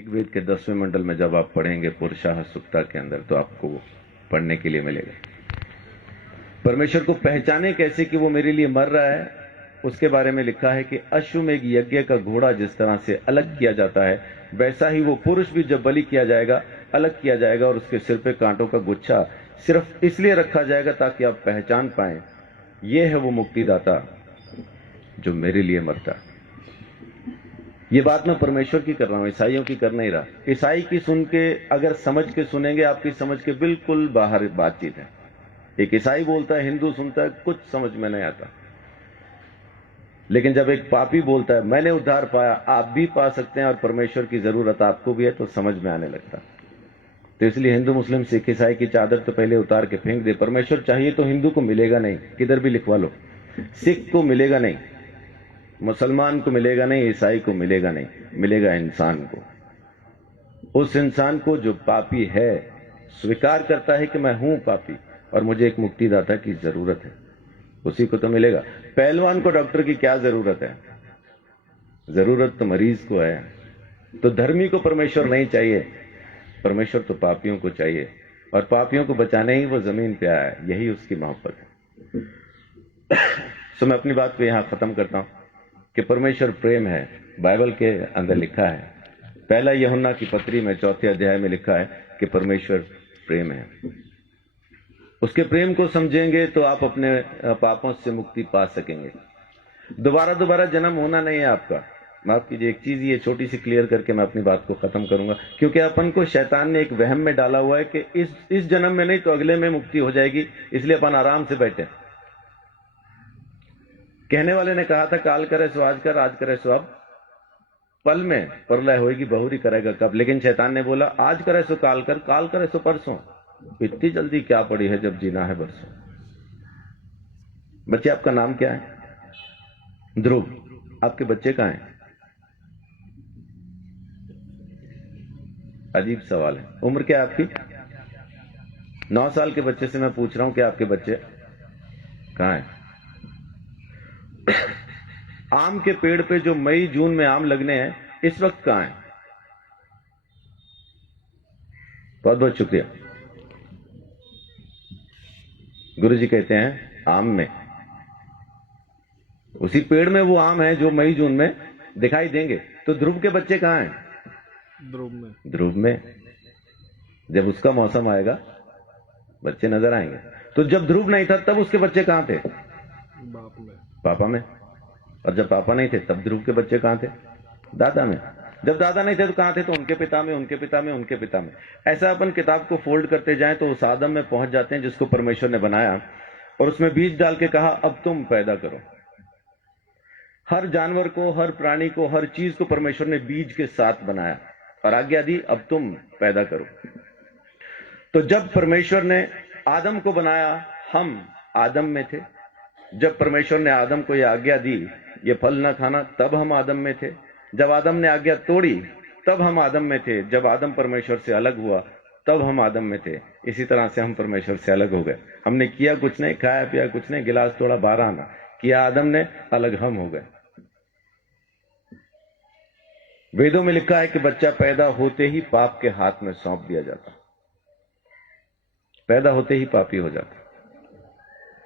ऋग्वेद के 10वें मंडल में जब आप पढ़ेंगे पुरुषाः सुक्ता के अंदर, तो आपको पढ़ने के लिए मिलेगा। परमेश्वर को पहचाने कैसे कि वो मेरे लिए मर रहा है, उसके बारे में लिखा है कि अश्वमेघ यज्ञ का घोड़ा जिस तरह से अलग किया जाता है, वैसा ही वो पुरुष भी जब बलि किया जाएगा अलग किया जाएगा, और उसके सिर पे कांटों का गुच्छा सिर्फ इसलिए रखा जाएगा ताकि आप पहचान पाएं ये है वो मुक्तिदाता जो मेरे लिए मरता है। ये बात मैं परमेश्वर की कर रहा हूं, ईसाइयों की कर नहीं रहा। ईसाई की सुन के अगर समझ के सुनेंगे, आपकी समझ के बिल्कुल बाहर बातचीत है। एक ईसाई बोलता है, हिंदू सुनता है, कुछ समझ में नहीं आता। लेकिन जब एक पापी बोलता है मैंने उद्धार पाया, आप भी पा सकते हैं और परमेश्वर की जरूरत आपको भी है, तो समझ में आने लगता। तो इसलिए हिंदू मुस्लिम सिख ईसाई की चादर तो पहले उतार के फेंक दे। परमेश्वर चाहिए तो हिंदू को मिलेगा नहीं, किधर भी लिखवा लो। सिख को मिलेगा नहीं, मुसलमान को मिलेगा नहीं, ईसाई को मिलेगा नहीं, मिलेगा इंसान को। उस इंसान को जो पापी है, स्वीकार करता है कि मैं हूं पापी और मुझे एक मुक्तिदाता की जरूरत है, उसी को तो मिलेगा। पहलवान को डॉक्टर की क्या जरूरत है? जरूरत तो मरीज को है। तो धर्मी को परमेश्वर नहीं चाहिए, परमेश्वर तो पापियों को चाहिए, और पापियों को बचाने ही वो जमीन पे आया है, यही उसकी मोहब्बत है। तो मैं अपनी बात को यहां खत्म करता हूं कि परमेश्वर प्रेम है। बाइबल के अंदर लिखा है, पहला यूहन्ना की पत्री में 4 अध्याय में लिखा है कि परमेश्वर प्रेम है। उसके प्रेम को समझेंगे तो आप अपने पापों से मुक्ति पा सकेंगे। दोबारा जन्म होना नहीं है आपका। माफ कीजिए, एक चीज ये छोटी सी क्लियर करके मैं अपनी बात को खत्म करूंगा, क्योंकि अपन को शैतान ने एक वहम में डाला हुआ है कि इस जन्म में नहीं तो अगले में मुक्ति हो जाएगी, इसलिए अपन आराम से बैठे। कहने वाले ने कहा था काल करे सो आज कर, आज करे सो अब, पल में प्रलय होगी, बहुरी करेगा कब। लेकिन शैतान ने बोला आज करे सो काल कर, काल करे सो परसों। इतनी जल्दी क्या पड़ी है जब जीना है बरसों। बच्चे, आपका नाम क्या है? ध्रुव। आपके बच्चे कहां हैं? अजीब सवाल है। उम्र क्या है आपकी? 9 साल के बच्चे से मैं पूछ रहा हूं कि आपके बच्चे कहां हैं? आम के पेड़ पे जो मई जून में आम लगने हैं, इस वक्त कहां है? बहुत बहुत शुक्रिया। गुरुजी कहते हैं आम में, उसी पेड़ में वो आम है जो मई जून में दिखाई देंगे। तो ध्रुव के बच्चे कहां हैं? ध्रुव में। जब उसका मौसम आएगा बच्चे नजर आएंगे। तो जब ध्रुव नहीं था तब उसके बच्चे कहां थे? पापा में। और जब पापा नहीं थे तब ध्रुव के बच्चे कहां थे? दादा में। जब दादा नहीं थे तो कहां थे? तो उनके पिता में, उनके पिता में, उनके पिता में। ऐसा अपन किताब को फोल्ड करते जाएं तो उस आदम में पहुंच जाते हैं जिसको परमेश्वर ने बनाया, और उसमें बीज डाल के कहा अब तुम पैदा करो। हर जानवर को, हर प्राणी को, हर चीज को परमेश्वर ने बीज के साथ बनाया और आज्ञा दी अब तुम पैदा करो। तो जब परमेश्वर ने आदम को बनाया, हम आदम में थे। जब परमेश्वर ने आदम को यह आज्ञा दी ये फल न खाना, तब हम आदम में थे। जब आदम ने आज्ञा तोड़ी तब हम आदम में थे। जब आदम परमेश्वर से अलग हुआ तब हम आदम में थे। इसी तरह से हम परमेश्वर से अलग हो गए। हमने किया कुछ नहीं, खाया पिया कुछ नहीं, गिलास तोड़ा 12 आना किया आदम ने, अलग हम हो गए। वेदों में लिखा है कि बच्चा पैदा होते ही पाप के हाथ में सौंप दिया जाता, पैदा होते ही पापी हो जाता,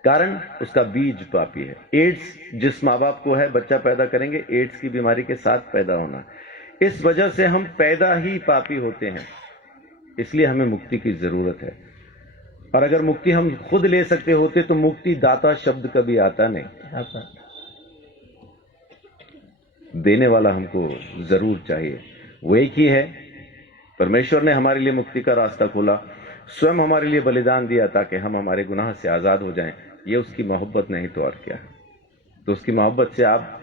कारण उसका बीज पापी है। एड्स जिस माँ बाप को है, बच्चा पैदा करेंगे एड्स की बीमारी के साथ पैदा होना। इस वजह से हम पैदा ही पापी होते हैं, इसलिए हमें मुक्ति की जरूरत है। और अगर मुक्ति हम खुद ले सकते होते तो मुक्ति दाता शब्द कभी आता नहीं। देने वाला हमको जरूर चाहिए, वो एक ही है। परमेश्वर ने हमारे लिए मुक्ति का रास्ता खोला, स्वयं हमारे लिए बलिदान दिया ताकि हम हमारे गुनाह से आजाद हो जाएं। ये उसकी मोहब्बत नहीं तो और क्या है। तो उसकी मोहब्बत से आप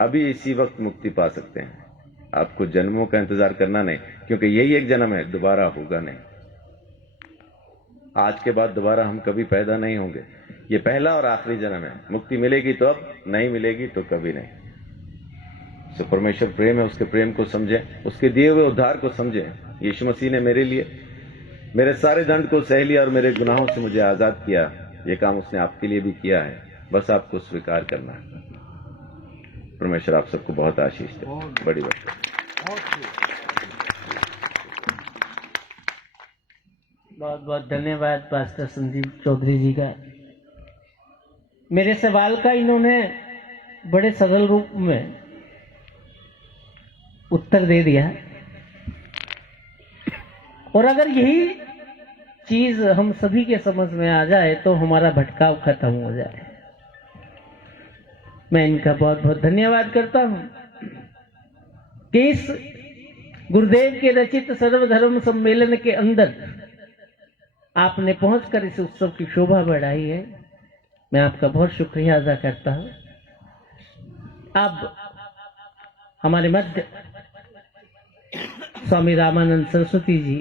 अभी इसी वक्त मुक्ति पा सकते हैं। आपको जन्मों का इंतजार करना नहीं, क्योंकि यही एक जन्म है, दोबारा होगा नहीं। आज के बाद दोबारा हम कभी पैदा नहीं होंगे। ये पहला और आखिरी जन्म है। मुक्ति मिलेगी तो अब, नहीं मिलेगी तो कभी नहीं। तो परमेश्वर प्रेम है, उसके प्रेम को समझें, उसके दिए हुए उद्धार को समझें। यीशु मसीह ने मेरे लिए मेरे सारे दंड को सह लिया और मेरे गुनाहों से मुझे आजाद किया। ये काम उसने आपके लिए भी किया है, बस आपको स्वीकार करना है। परमेश्वर आप सबको बहुत आशीष दे। बड़ी बात है। बहुत बहुत धन्यवाद पास्टर संदीप चौधरी जी का। मेरे सवाल का इन्होंने बड़े सरल रूप में उत्तर दे दिया, और अगर यही चीज हम सभी के समझ में आ जाए तो हमारा भटकाव खत्म हो जाए। मैं इनका बहुत बहुत धन्यवाद करता हूं कि इस गुरुदेव के रचित सर्वधर्म सम्मेलन के अंदर आपने पहुंचकर इस उत्सव की शोभा बढ़ाई है। मैं आपका बहुत शुक्रिया अदा करता हूं। अब हमारे मध्य स्वामी रामानंद सरस्वती जी